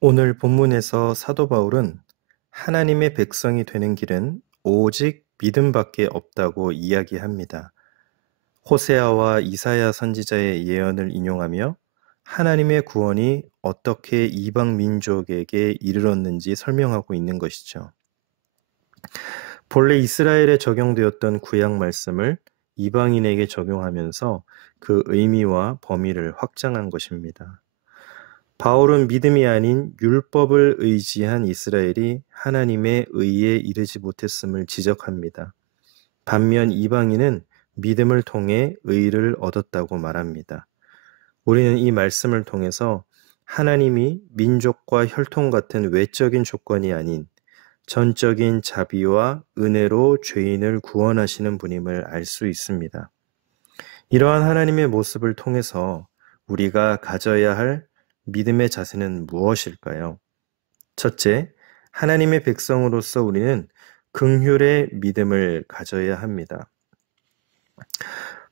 오늘 본문에서 사도 바울은 하나님의 백성이 되는 길은 오직 믿음밖에 없다고 이야기합니다. 호세아와 이사야 선지자의 예언을 인용하며 하나님의 구원이 어떻게 이방 민족에게 이르렀는지 설명하고 있는 것이죠. 본래 이스라엘에 적용되었던 구약 말씀을 이방인에게 적용하면서 그 의미와 범위를 확장한 것입니다. 바울은 믿음이 아닌 율법을 의지한 이스라엘이 하나님의 의에 이르지 못했음을 지적합니다. 반면 이방인은 믿음을 통해 의를 얻었다고 말합니다. 우리는 이 말씀을 통해서 하나님이 민족과 혈통 같은 외적인 조건이 아닌 전적인 자비와 은혜로 죄인을 구원하시는 분임을 알 수 있습니다. 이러한 하나님의 모습을 통해서 우리가 가져야 할 믿음의 자세는 무엇일까요? 첫째, 하나님의 백성으로서 우리는 긍휼의 믿음을 가져야 합니다.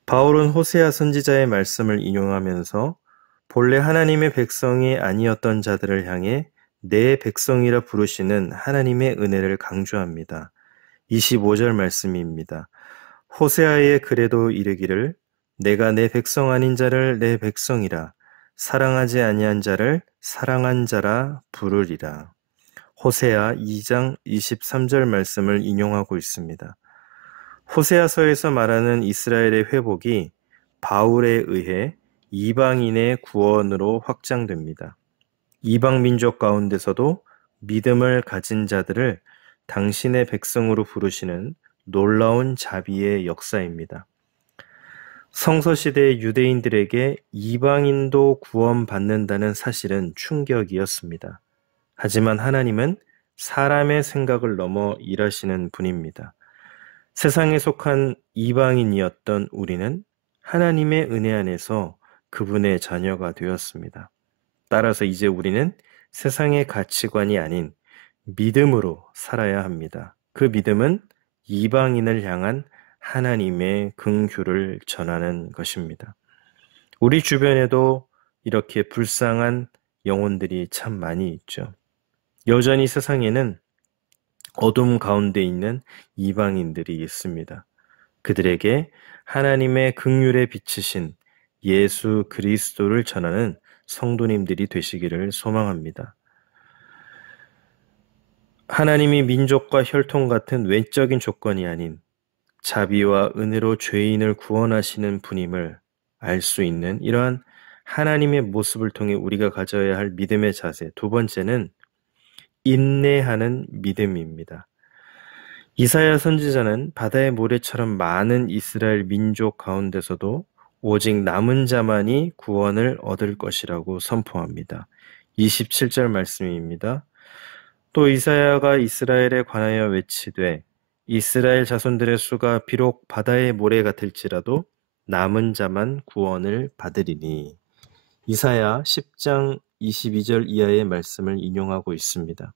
바울은 호세아 선지자의 말씀을 인용하면서 본래 하나님의 백성이 아니었던 자들을 향해 내 백성이라 부르시는 하나님의 은혜를 강조합니다. 25절 말씀입니다. 호세아의 글에도 이르기를 내가 내 백성 아닌 자를 내 백성이라 사랑하지 아니한 자를 사랑한 자라 부르리라. 호세아 2장 23절 말씀을 인용하고 있습니다. 호세아서에서 말하는 이스라엘의 회복이 바울에 의해 이방인의 구원으로 확장됩니다. 이방 민족 가운데서도 믿음을 가진 자들을 당신의 백성으로 부르시는 놀라운 자비의 역사입니다. 성서시대의 유대인들에게 이방인도 구원받는다는 사실은 충격이었습니다. 하지만 하나님은 사람의 생각을 넘어 일하시는 분입니다. 세상에 속한 이방인이었던 우리는 하나님의 은혜 안에서 그분의 자녀가 되었습니다. 따라서 이제 우리는 세상의 가치관이 아닌 믿음으로 살아야 합니다. 그 믿음은 이방인을 향한 하나님의 긍휼을 전하는 것입니다. 우리 주변에도 이렇게 불쌍한 영혼들이 참 많이 있죠. 여전히 세상에는 어둠 가운데 있는 이방인들이 있습니다. 그들에게 하나님의 긍휼에 비치신 예수 그리스도를 전하는 성도님들이 되시기를 소망합니다. 하나님이 민족과 혈통 같은 외적인 조건이 아닌 자비와 은혜로 죄인을 구원하시는 분임을 알 수 있는 이러한 하나님의 모습을 통해 우리가 가져야 할 믿음의 자세. 두 번째는 인내하는 믿음입니다. 이사야 선지자는 바다의 모래처럼 많은 이스라엘 민족 가운데서도 오직 남은 자만이 구원을 얻을 것이라고 선포합니다. 27절 말씀입니다. 또 이사야가 이스라엘에 관하여 외치되 이스라엘 자손들의 수가 비록 바다의 모래 같을지라도 남은 자만 구원을 받으리니. 이사야 10장 22절 이하의 말씀을 인용하고 있습니다.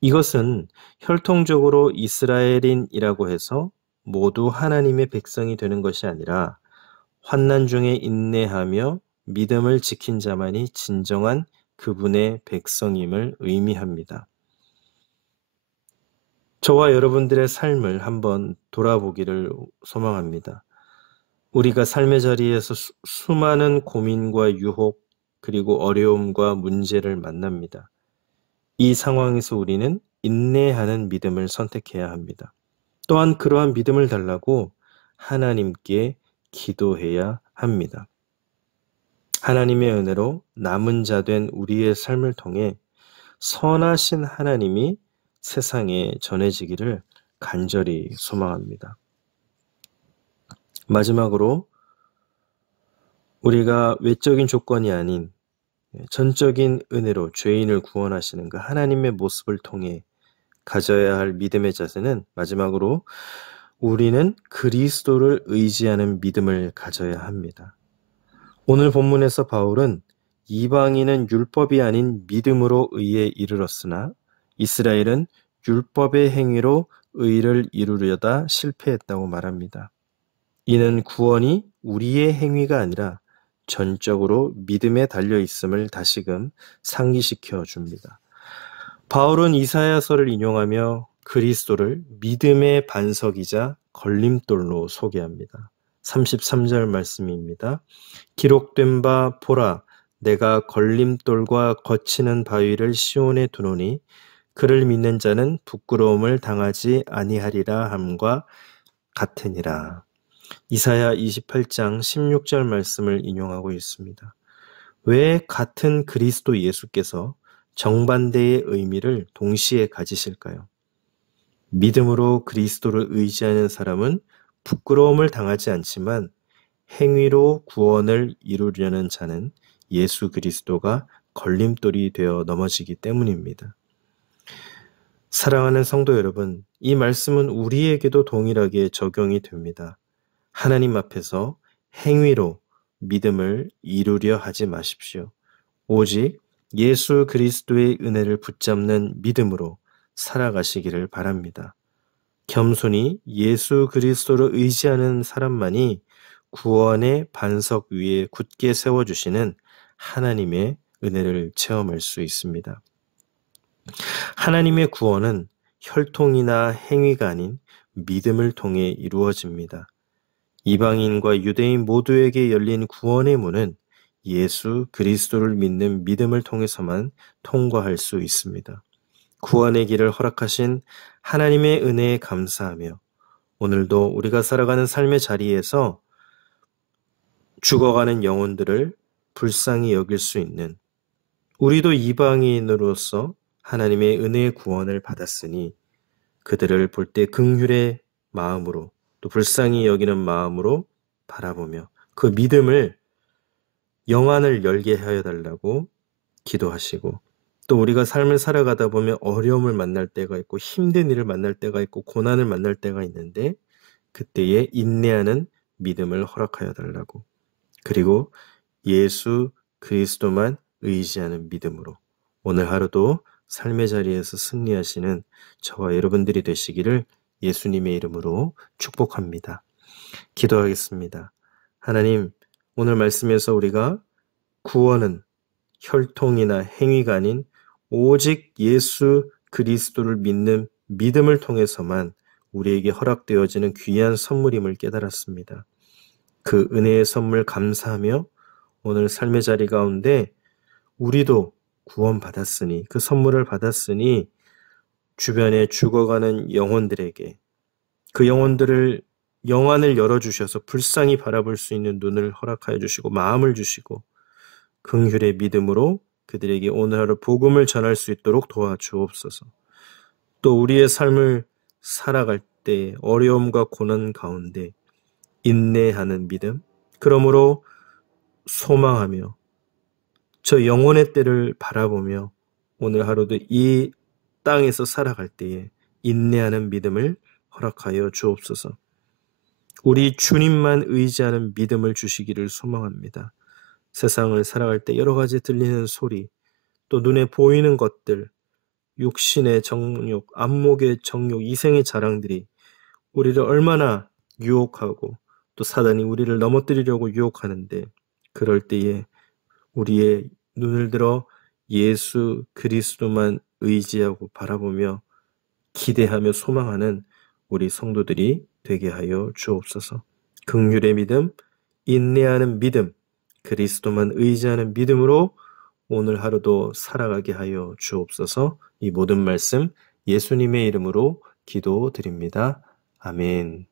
이것은 혈통적으로 이스라엘인이라고 해서 모두 하나님의 백성이 되는 것이 아니라 환난 중에 인내하며 믿음을 지킨 자만이 진정한 그분의 백성임을 의미합니다. 저와 여러분들의 삶을 한번 돌아보기를 소망합니다. 우리가 삶의 자리에서 수많은 고민과 유혹 그리고 어려움과 문제를 만납니다. 이 상황에서 우리는 인내하는 믿음을 선택해야 합니다. 또한 그러한 믿음을 달라고 하나님께 기도해야 합니다. 하나님의 은혜로 남은 자 된 우리의 삶을 통해 선하신 하나님이 세상에 전해지기를 간절히 소망합니다. 마지막으로 우리가 외적인 조건이 아닌 전적인 은혜로 죄인을 구원하시는 그 하나님의 모습을 통해 가져야 할 믿음의 자세는 마지막으로 우리는 그리스도를 의지하는 믿음을 가져야 합니다. 오늘 본문에서 바울은 이방인은 율법이 아닌 믿음으로 의에 이르렀으나 이스라엘은 율법의 행위로 의를 이루려다 실패했다고 말합니다. 이는 구원이 우리의 행위가 아니라 전적으로 믿음에 달려 있음을 다시금 상기시켜 줍니다. 바울은 이사야서를 인용하며 그리스도를 믿음의 반석이자 걸림돌로 소개합니다. 33절 말씀입니다. 기록된 바 보라, 내가 걸림돌과 거치는 바위를 시온에 두노니 그를 믿는 자는 부끄러움을 당하지 아니하리라 함과 같으니라. 이사야 28장 16절 말씀을 인용하고 있습니다. 왜 같은 그리스도 예수께서 정반대의 의미를 동시에 가지실까요? 믿음으로 그리스도를 의지하는 사람은 부끄러움을 당하지 않지만 행위로 구원을 이루려는 자는 예수 그리스도가 걸림돌이 되어 넘어지기 때문입니다. 사랑하는 성도 여러분, 이 말씀은 우리에게도 동일하게 적용이 됩니다. 하나님 앞에서 행위로 믿음을 이루려 하지 마십시오. 오직 예수 그리스도의 은혜를 붙잡는 믿음으로 살아가시기를 바랍니다. 겸손히 예수 그리스도를 의지하는 사람만이 구원의 반석 위에 굳게 세워주시는 하나님의 은혜를 체험할 수 있습니다. 하나님의 구원은 혈통이나 행위가 아닌 믿음을 통해 이루어집니다. 이방인과 유대인 모두에게 열린 구원의 문은 예수 그리스도를 믿는 믿음을 통해서만 통과할 수 있습니다. 구원의 길을 허락하신 하나님의 은혜에 감사하며 오늘도 우리가 살아가는 삶의 자리에서 죽어가는 영혼들을 불쌍히 여길 수 있는 우리도 이방인으로서 하나님의 은혜의 구원을 받았으니 그들을 볼 때 긍휼의 마음으로 또 불쌍히 여기는 마음으로 바라보며 그 믿음을 영안을 열게 하여 달라고 기도하시고 또 우리가 삶을 살아가다 보면 어려움을 만날 때가 있고 힘든 일을 만날 때가 있고 고난을 만날 때가 있는데 그때에 인내하는 믿음을 허락하여 달라고 그리고 예수 그리스도만 의지하는 믿음으로 오늘 하루도 삶의 자리에서 승리하시는 저와 여러분들이 되시기를 예수님의 이름으로 축복합니다. 기도하겠습니다. 하나님, 오늘 말씀에서 우리가 구원은 혈통이나 행위가 아닌 오직 예수 그리스도를 믿는 믿음을 통해서만 우리에게 허락되어지는 귀한 선물임을 깨달았습니다. 그 은혜의 선물 감사하며 오늘 삶의 자리 가운데 우리도 구원받았으니 그 선물을 받았으니 주변에 죽어가는 영혼들에게 그 영혼들을 영안을 열어주셔서 불쌍히 바라볼 수 있는 눈을 허락하여 주시고 마음을 주시고 긍휼의 믿음으로 그들에게 오늘 하루 복음을 전할 수 있도록 도와주옵소서. 또 우리의 삶을 살아갈 때 어려움과 고난 가운데 인내하는 믿음, 그러므로 소망하며 저 영혼의 때를 바라보며 오늘 하루도 이 땅에서 살아갈 때에 인내하는 믿음을 허락하여 주옵소서. 우리 주님만 의지하는 믿음을 주시기를 소망합니다. 세상을 살아갈 때 여러 가지 들리는 소리, 또 눈에 보이는 것들, 육신의 정욕, 안목의 정욕, 이생의 자랑들이 우리를 얼마나 유혹하고 또 사단이 우리를 넘어뜨리려고 유혹하는데 그럴 때에 우리의 눈을 들어 예수 그리스도만 의지하고 바라보며 기대하며 소망하는 우리 성도들이 되게 하여 주옵소서. 긍휼의 믿음, 인내하는 믿음, 그리스도만 의지하는 믿음으로 오늘 하루도 살아가게 하여 주옵소서. 이 모든 말씀 예수님의 이름으로 기도드립니다. 아멘.